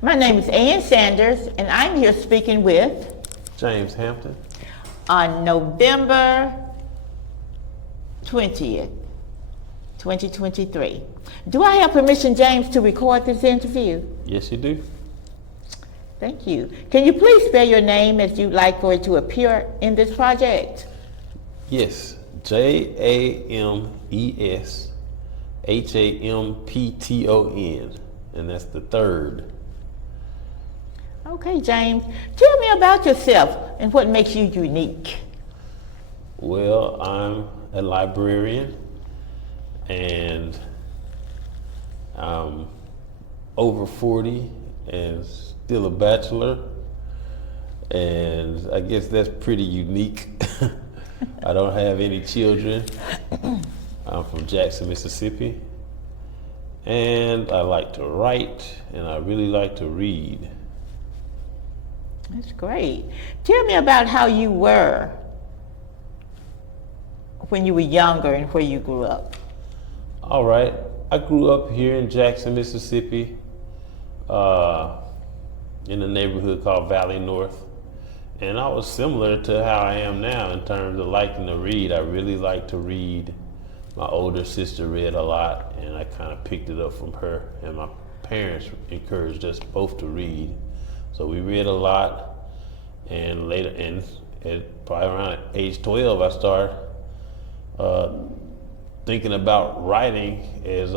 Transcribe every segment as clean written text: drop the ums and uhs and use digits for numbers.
My name is Ann Sanders, and I'm here speaking with James Hampton. on November 20th, 2023. Do I have permission, James, to record this interview? Yes, you do. Thank you. Can you please spell your name as you'd like for it to appear in this project? Yes, JamesHampton, and that's the third. Okay, James, tell me about yourself and what makes you unique. Well, I'm a librarian, and I'm over 40 and still a bachelor, and I guess that's pretty unique. I don't have any children. I'm from Jackson, Mississippi, and I like to write, and I really like to read. That's great. Tell me about how you were when you were younger and where you grew up. All right, I grew up here in Jackson, Mississippi, in a neighborhood called Valley North. And I was similar to how I am now in terms of liking to read. I really like to read. My older sister read a lot, and I kind of picked it up from her. And my parents encouraged us both to read. So we read a lot. And later, and at probably around age 12, I started thinking about writing as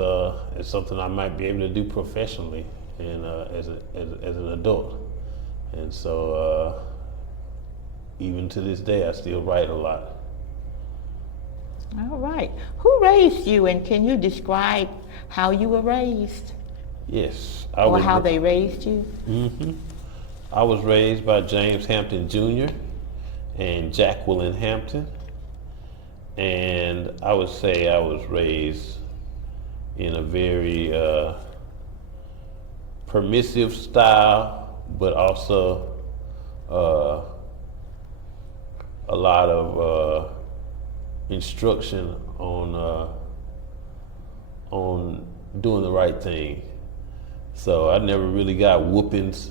something I might be able to do professionally and as an adult. And so even to this day, I still write a lot. All right. Who raised you, and can you describe how you were raised? Yes. Or how they raised you? Mm-hmm. I was raised by James Hampton III and Jacqueline Hampton. And I would say I was raised in a very permissive style, but also a lot of instruction on doing the right thing. So I never really got whoopings.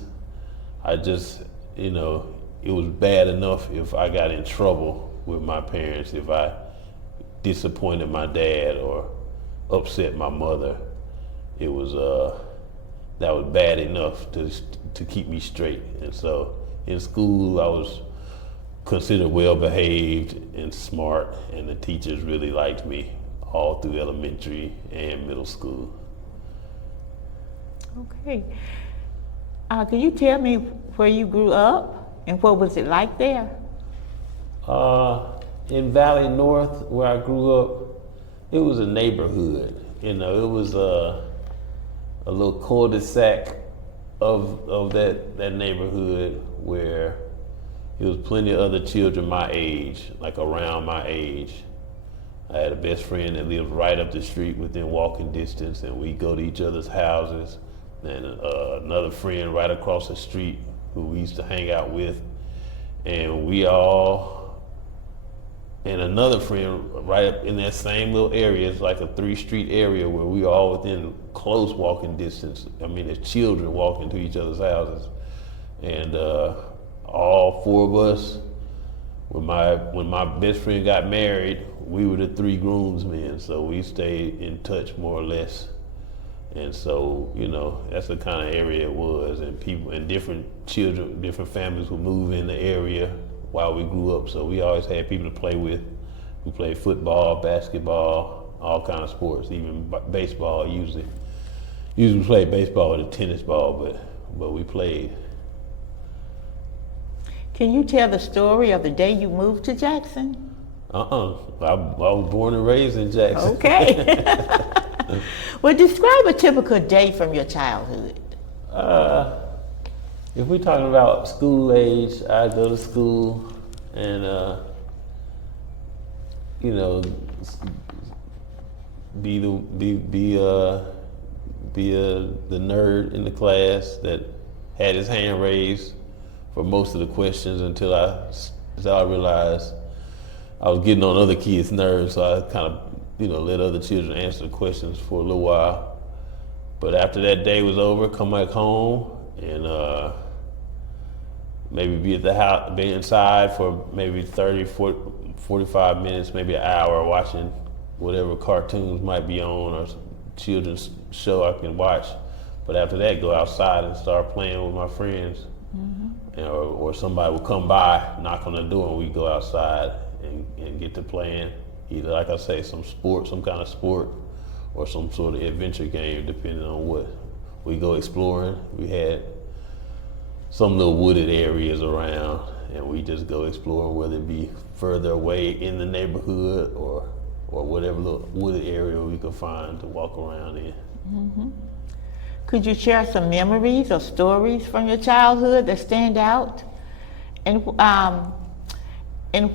I just, it was bad enough if I got in trouble with my parents, if I disappointed my dad or upset my mother. It was that was bad enough to keep me straight. And so in school, I was considered well behaved and smart, and the teachers really liked me all through elementary and middle school. Okay. Can you tell me where you grew up and what was it like there? In Valley North, where I grew up, it was a neighborhood. It was a little cul-de-sac of that neighborhood where it was plenty of other children my age, like around my age. I had a best friend that lived right up the street within walking distance, and we'd go to each other's houses. And another friend right across the street who we used to hang out with. And and another friend right up in that same little area. It's like a 3-street area where we all within close walking distance. I mean, as children walking to each other's houses. And all 4 of us, when my best friend got married, we were the 3 groomsmen. So we stayed in touch more or less. And so, that's the kind of area it was, and people and different children, different families would move in the area while we grew up. So we always had people to play with. We played football, basketball, all kind of sports, even baseball. Usually we played baseball with a tennis ball, but we played. Can you tell the story of the day you moved to Jackson? I was born and raised in Jackson. Okay. Well, describe a typical day from your childhood. If we're talking about school age, I go to school and, be the nerd in the class that had his hand raised for most of the questions until I realized I was getting on other kids' nerves, so I kind of, let other children answer the questions for a little while. But after that day was over, come back home and maybe be at the house, be inside for maybe 30, 40, 45 minutes, maybe an hour, watching whatever cartoons might be on or children's show I can watch. But after that, go outside and start playing with my friends. Or somebody will come by, knock on the door, and we go outside and get to playing. Either, like I say, some kind of sport, or some sort of adventure game, depending on what. We go exploring. We had some little wooded areas around, and we just go exploring, whether it be further away in the neighborhood or whatever little wooded area we could find to walk around in. Could you share some memories or stories from your childhood that stand out? And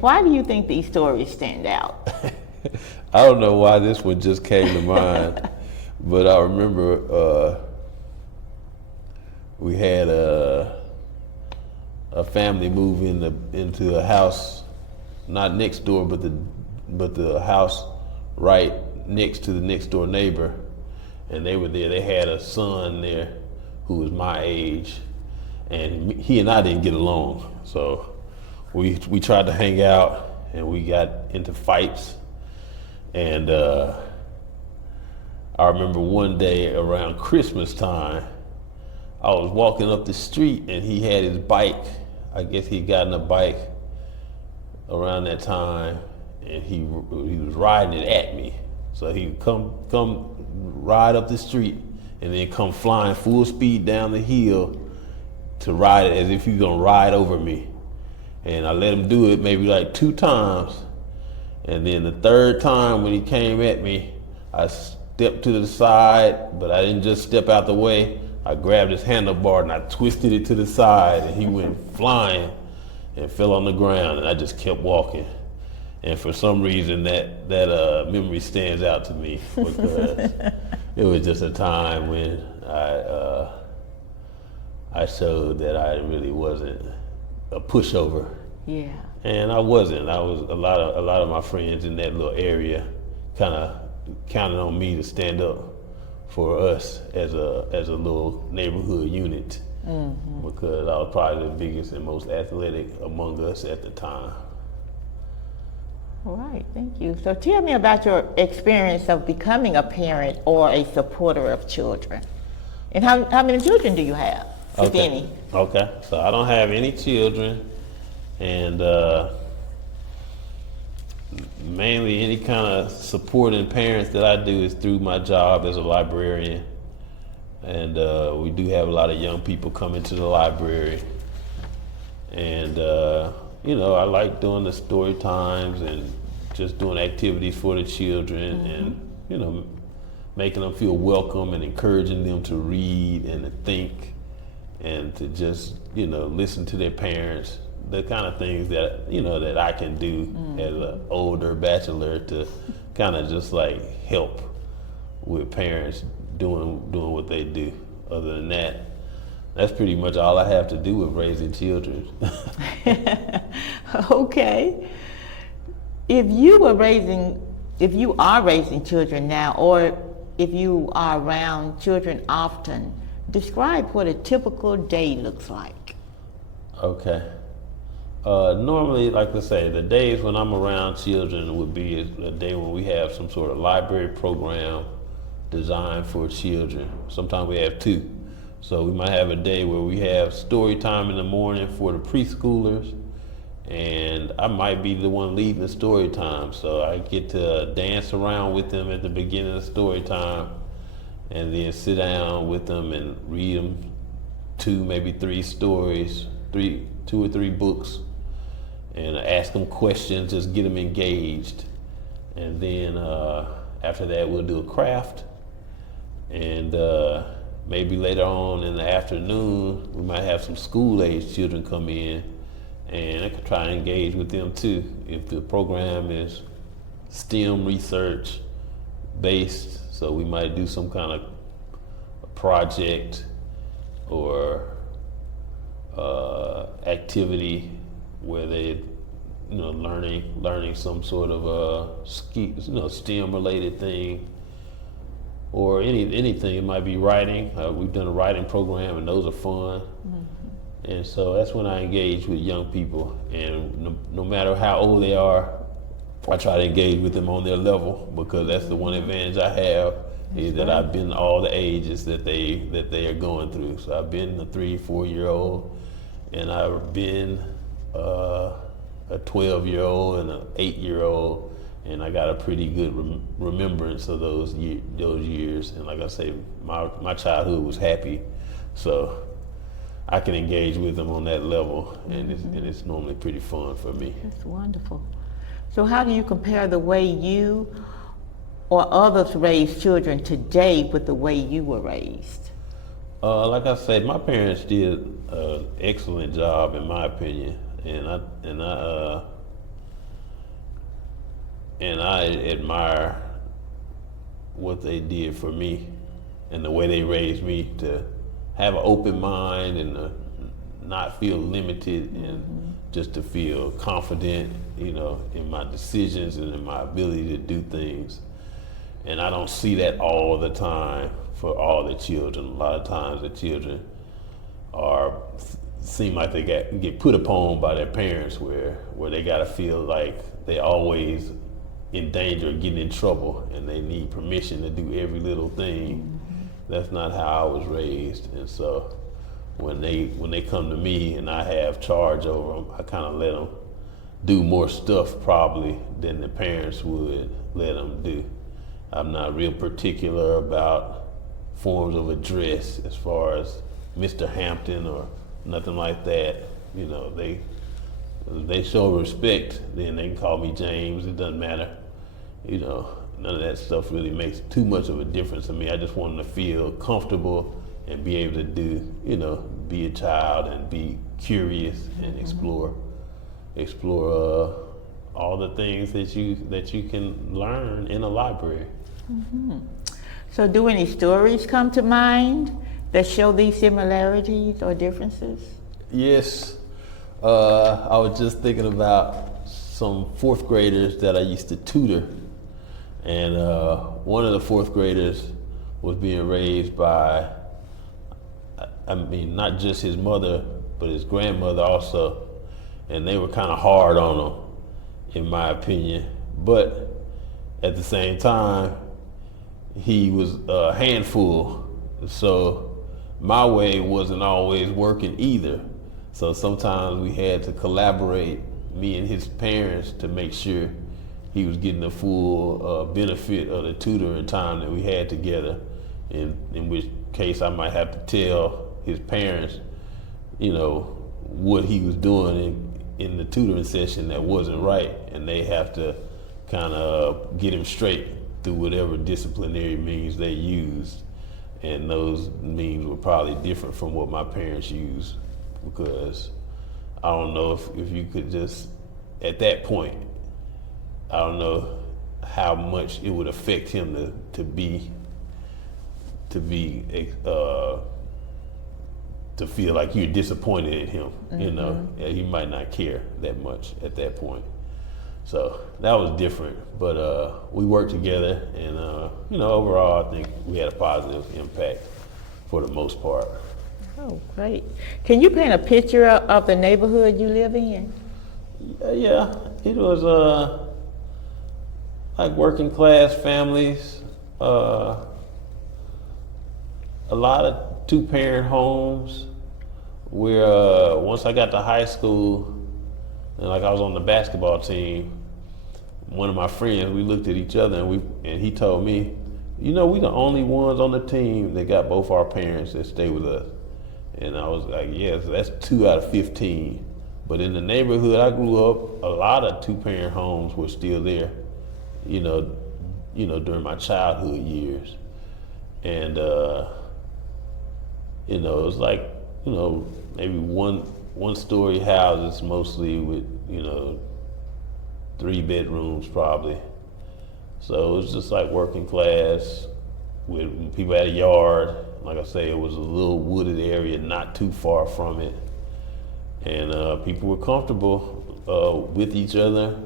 why do you think these stories stand out? I don't know why this one just came to mind, but I remember we had a family move into a house, not next door, but the house right next to the next door neighbor. And they were there. They had a son there who was my age, and he and I didn't get along. So we tried to hang out, and we got into fights. And I remember one day around Christmas time, I was walking up the street, and he had his bike. I guess he'd gotten a bike around that time, and he was riding it at me. So he'd come ride up the street and then come flying full speed down the hill to ride it as if he was gonna ride over me. And I let him do it maybe like 2 times. And then the 3rd time when he came at me, I stepped to the side, but I didn't just step out the way. I grabbed his handlebar and I twisted it to the side, and he went flying and fell on the ground, and I just kept walking. And for some reason, that memory stands out to me, because it was just a time when I showed that I really wasn't a pushover. Yeah. And I wasn't. I was a lot of my friends in that little area kind of counted on me to stand up for us as a little neighborhood unit, because I was probably the biggest and most athletic among us at the time. All right, thank you. So tell me about your experience of becoming a parent or a supporter of children. And how many children do you have, if any? Okay, so I don't have any children, and mainly any kind of supporting parents that I do is through my job as a librarian. And we do have a lot of young people come into the library. And I like doing the story times and just doing activities for the children, and making them feel welcome and encouraging them to read and to think and to just listen to their parents. The kind of things that that I can do as an older bachelor to kind of just like help with parents doing what they do. Other than that, that's pretty much all I have to do with raising children. Okay. If you are raising children now, or if you are around children often, describe what a typical day looks like. Okay. Normally, like I say, the days when I'm around children would be a day when we have some sort of library program designed for children. Sometimes we have 2. So we might have a day where we have story time in the morning for the preschoolers, and I might be the one leading the story time. So I get to dance around with them at the beginning of the story time, and then sit down with them and read them 2, maybe 3 stories, 2 or 3 books, and ask them questions, just get them engaged. And then after that, we'll do a craft, and maybe later on in the afternoon, we might have some school-age children come in, and I could try and engage with them too. If the program is STEM research based, so we might do some kind of project or activity where they, learning some sort of STEM related thing. or anything. It might be writing. We've done a writing program, and those are fun. And so that's when I engage with young people, and no matter how old they are, I try to engage with them on their level, because that's the one advantage I have, is that I've been all the ages that they are going through. So I've been a 3-4-year-old, and I've been a 12-year-old and an 8-year-old, and I got a pretty good remembrance of those years. And like I say, my childhood was happy, so I can engage with them on that level, and it's normally pretty fun for me. That's wonderful. So how do you compare the way you or others raise children today with the way you were raised? Like I said, my parents did an excellent job, in my opinion, and I admire what they did for me and the way they raised me to have an open mind and not feel limited, and just to feel confident, in my decisions and in my ability to do things. And I don't see that all the time for all the children. A lot of times the children seem like they get put upon by their parents, where they gotta feel like they always in danger of getting in trouble, and they need permission to do every little thing. That's not how I was raised. And so when they come to me and I have charge over them, I kind of let them do more stuff probably than the parents would let them do. I'm not real particular about forms of address as far as Mr. Hampton or nothing like that. They show respect, then they can call me James. It doesn't matter. None of that stuff really makes too much of a difference to me. I just want them to feel comfortable and be able to do, be a child and be curious and explore all the things that you can learn in a library. So do any stories come to mind that show these similarities or differences? Yes. I was just thinking about some fourth graders that I used to tutor. And one of the fourth graders was being raised by, not just his mother, but his grandmother also. And they were kind of hard on him, in my opinion. But at the same time, he was a handful. So my way wasn't always working either. So sometimes we had to collaborate, me and his parents, to make sure he was getting the full benefit of the tutoring time that we had together, in which case I might have to tell his parents, what he was doing in the tutoring session that wasn't right, and they have to kind of get him straight through whatever disciplinary means they used. And those means were probably different from what my parents used, because I don't know if you could just, at that point, I don't know how much it would affect him to feel like you're disappointed in him. He might not care that much at that point. So that was different, but we worked together, and overall I think we had a positive impact for the most part. Oh, great. Can you paint a picture of the neighborhood you live in? Yeah, it was like working class families, a lot of 2-parent homes, where once I got to high school, and like I was on the basketball team, one of my friends, we looked at each other and he told me, we the only ones on the team that got both our parents that stay with us. And I was like, yes, that's 2 out of 15. But in the neighborhood I grew up, a lot of 2-parent homes were still there, during my childhood years. And it was like, maybe one-story houses, mostly with 3 bedrooms probably. So it was just like working class, with people had a yard. Like I say, it was a little wooded area, not too far from it. And people were comfortable with each other.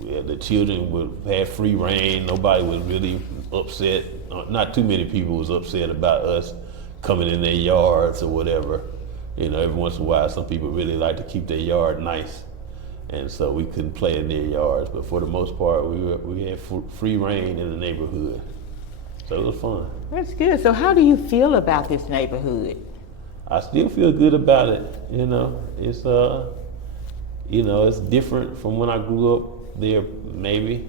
The children would have free reign. Nobody was really upset. Not too many people was upset about us coming in their yards or whatever. Every once in a while, some people really like to keep their yard nice, and so we couldn't play in their yards. But for the most part, we had free reign in the neighborhood, so it was fun. That's good. So how do you feel about this neighborhood? I still feel good about it. It's it's different from when I grew up there, maybe,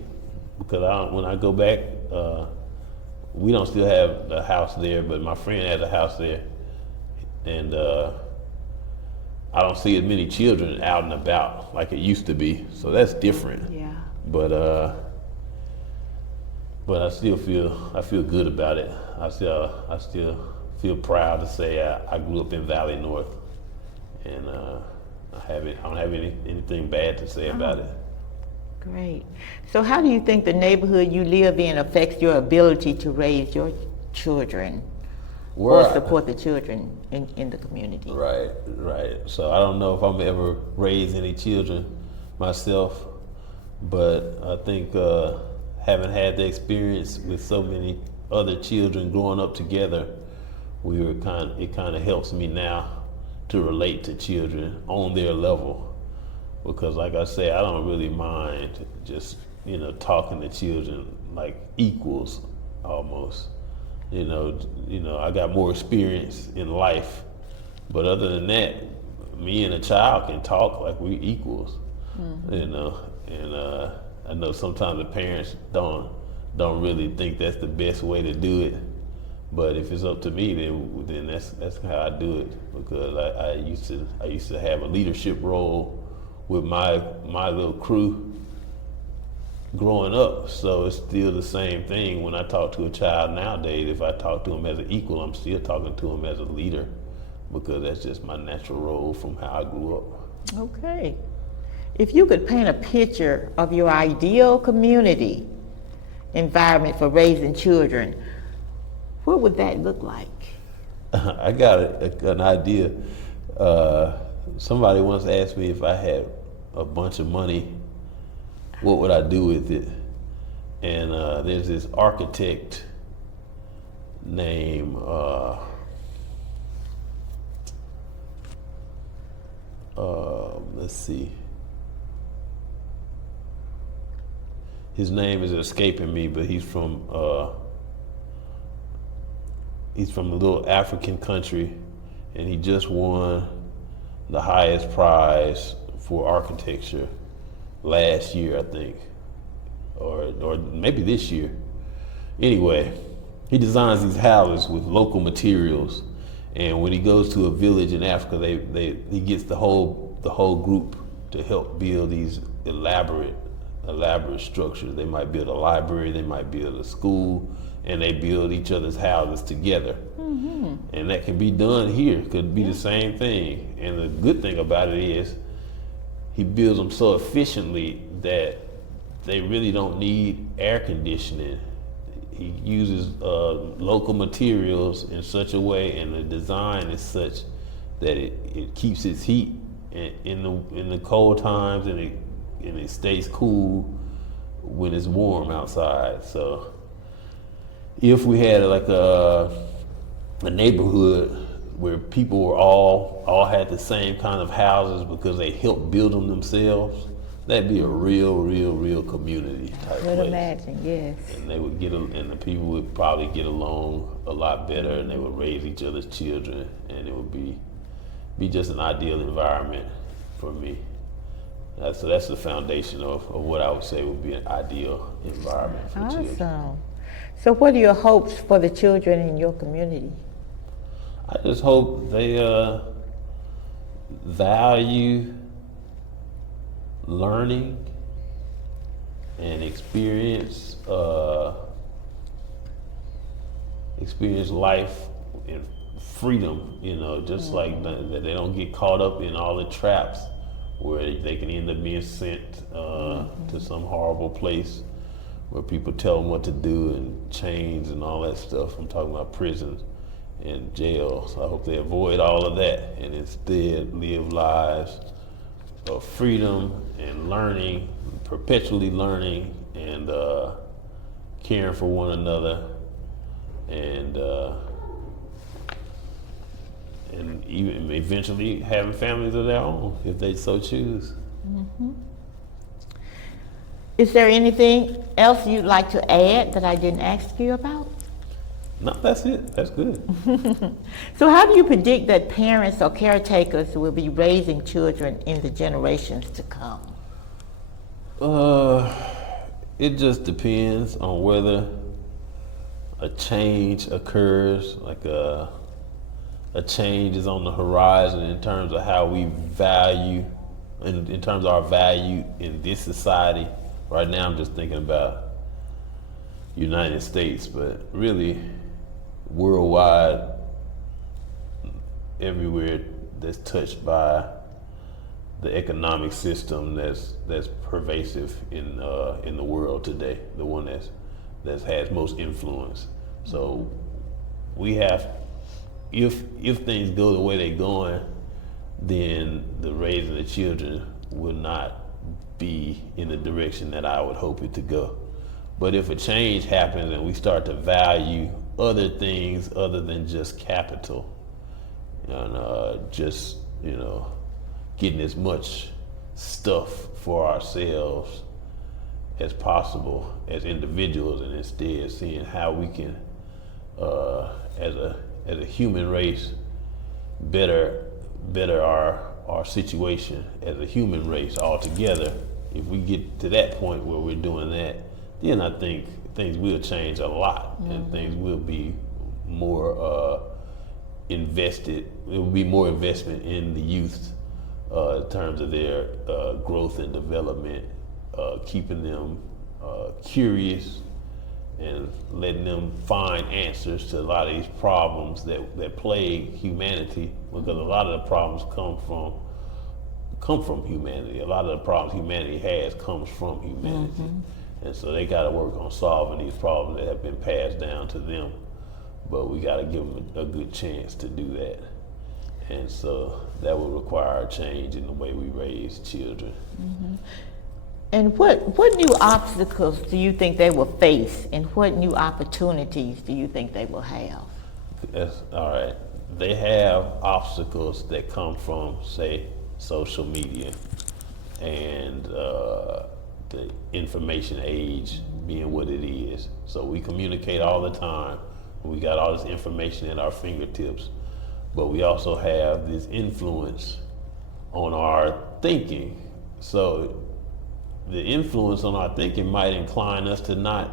because when I go back, we don't still have the house there, but my friend has a house there, and I don't see as many children out and about like it used to be, so that's different. Yeah. But I still feel good about it. I still feel proud to say I grew up in Valley North, and I don't have anything bad to say about it. Great. So how do you think the neighborhood you live in affects your ability to raise your children or support the children in the community? Right. So I don't know if I'm ever raise any children myself, but I think having had the experience with so many other children growing up together, it kind of helps me now to relate to children on their level. Because like I say, I don't really mind just, talking to children like equals almost. I got more experience in life, but other than that, me and a child can talk like we equals. And I know sometimes the parents don't really think that's the best way to do it, but if it's up to me, then that's how I do it. Because I used to have a leadership role with my little crew growing up, so it's still the same thing when I talk to a child nowadays. If I talk to him as an equal, I'm still talking to him as a leader, because that's just my natural role from how I grew up. Okay. If you could paint a picture of your ideal community environment for raising children, what would that look like? I got an idea. Somebody once asked me if I had a bunch of money, what would I do with it? And there's this architect named let's see. His name is escaping me, but he's from a little African country, and he just won the highest prize for architecture last year, I think, or maybe this year. Anyway, he designs these houses with local materials, and when he goes to a village in Africa, he gets the whole group to help build these elaborate structures. They might build a library, they might build a school, and they build each other's houses together. Mm-hmm. And that can be done here, could be the same thing. And the good thing about it is he builds them so efficiently that they really don't need air conditioning. He uses local materials in such a way, and the design is such that it keeps its heat in the cold times, and it stays cool when it's warm outside. So if we had like a neighborhood where people were all had the same kind of houses because they helped build them themselves, that'd be a real community type place. I would imagine, yes. And they would and the people would probably get along a lot better, and they would raise each other's children, and it would be just an ideal environment for me. So that's the foundation of what I would say would be an ideal environment for children. Awesome. So what are your hopes for the children in your community? I just hope they value learning and experience life in freedom, just like that they don't get caught up in all the traps where they can end up being sent to some horrible place where people tell them what to do, and chains and all that stuff. I'm talking about prisons and jails. So I hope they avoid all of that and instead live lives of freedom and learning, perpetually learning, and caring for one another, and even eventually having families of their own if they so choose. Is there anything else you'd like to add that I didn't ask you about? No, that's it. That's good. So how do you predict that parents or caretakers will be raising children in the generations to come? It just depends on whether a change occurs, like a change is on the horizon in terms of how we value, in terms of our value in this society. Right now I'm just thinking about United States, but really worldwide, everywhere that's touched by the economic system that's pervasive in the world today, the one that has most influence. So we have, if things go the way they're going, then the raising of children will not be in the direction that I would hope it to go. But if a change happens and we start to value other things other than just capital, and just getting as much stuff for ourselves as possible as individuals, and instead seeing how we can, as a human race, better our situation as a human race altogether. If we get to that point where we're doing that, then I think things will change a lot, and things will be more invested. It will be more investment in the youth in terms of their growth and development, keeping them curious and letting them find answers to a lot of these problems that plague humanity, because a lot of the problems come from humanity. A lot of the problems humanity has comes from humanity. And so they got to work on solving these problems that have been passed down to them. But we got to give them a good chance to do that. And so that will require a change in the way we raise children. And what new obstacles do you think they will face, and what new opportunities do you think they will have? That's all right. They have obstacles that come from, say, social media and the information age being what it is. So we communicate all the time. We got all this information at our fingertips, but we also have this influence on our thinking. So the influence on our thinking might incline us to not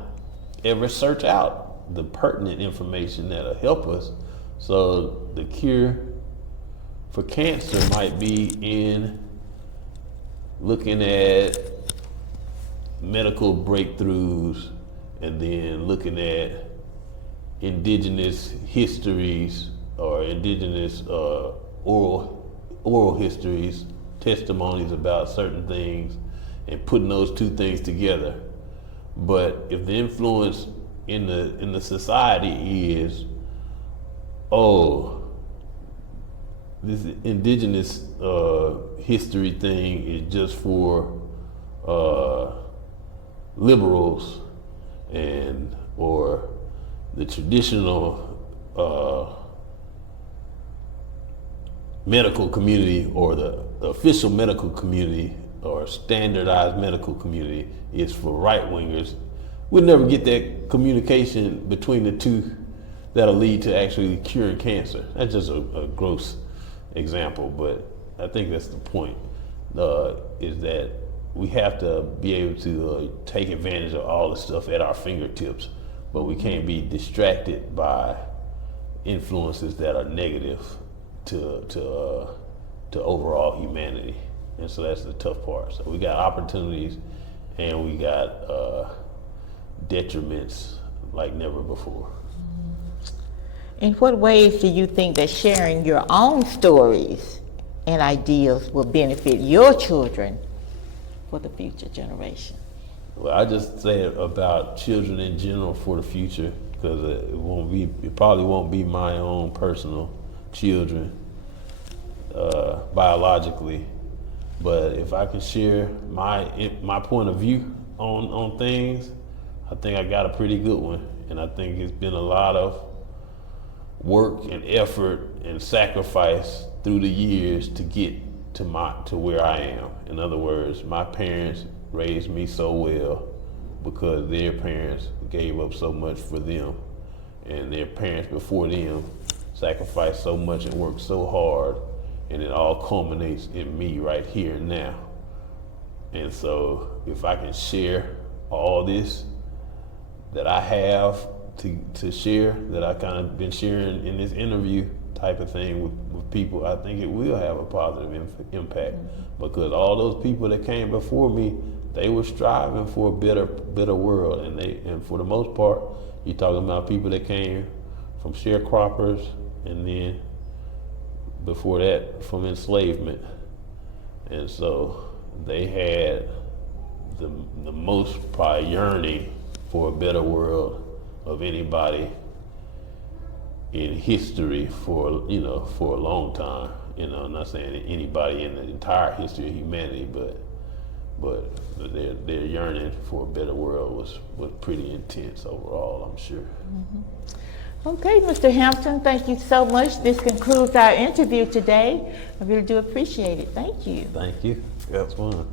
ever search out the pertinent information that'll help us. So the cure for cancer might be in looking at medical breakthroughs, and then looking at indigenous histories or indigenous oral histories, testimonies about certain things, and putting those two things together. But if the influence in the society is, this indigenous history thing is just for liberals, or the traditional medical community, or the official medical community, or standardized medical community is for right-wingers, we'll never get that communication between the two that'll lead to actually curing cancer. That's just a gross example, but I think that's the point, is that we have to be able to take advantage of all the stuff at our fingertips, but we can't be distracted by influences that are negative to overall humanity. And so that's the tough part. So we got opportunities, and we got detriments like never before. In what ways do you think that sharing your own stories and ideals will benefit your children for the future generation? Well, I just say about children in general for the future, because it probably won't be my own personal children biologically, but if I can share my point of view on things, I think I got a pretty good one, and I think it's been a lot of work and effort and sacrifice through the years to get to where I am. In other words, my parents raised me so well because their parents gave up so much for them, and their parents before them sacrificed so much and worked so hard, and it all culminates in me right here and now. And so if I can share all this that I have to share, that I kind of been sharing in this interview type of thing with people, I think it will have a positive impact, because all those people that came before me, they were striving for a better world, and for the most part, you're talking about people that came from sharecroppers, and then before that from enslavement, and so they had the most probably yearning for a better world of anybody in history for a long time. I'm not saying anybody in the entire history of humanity, but their yearning for a better world was pretty intense overall, I'm sure. Okay, Mr. Hampton, thank you so much. This concludes our interview today. I really do appreciate it. Thank you. Thank you. That's fun.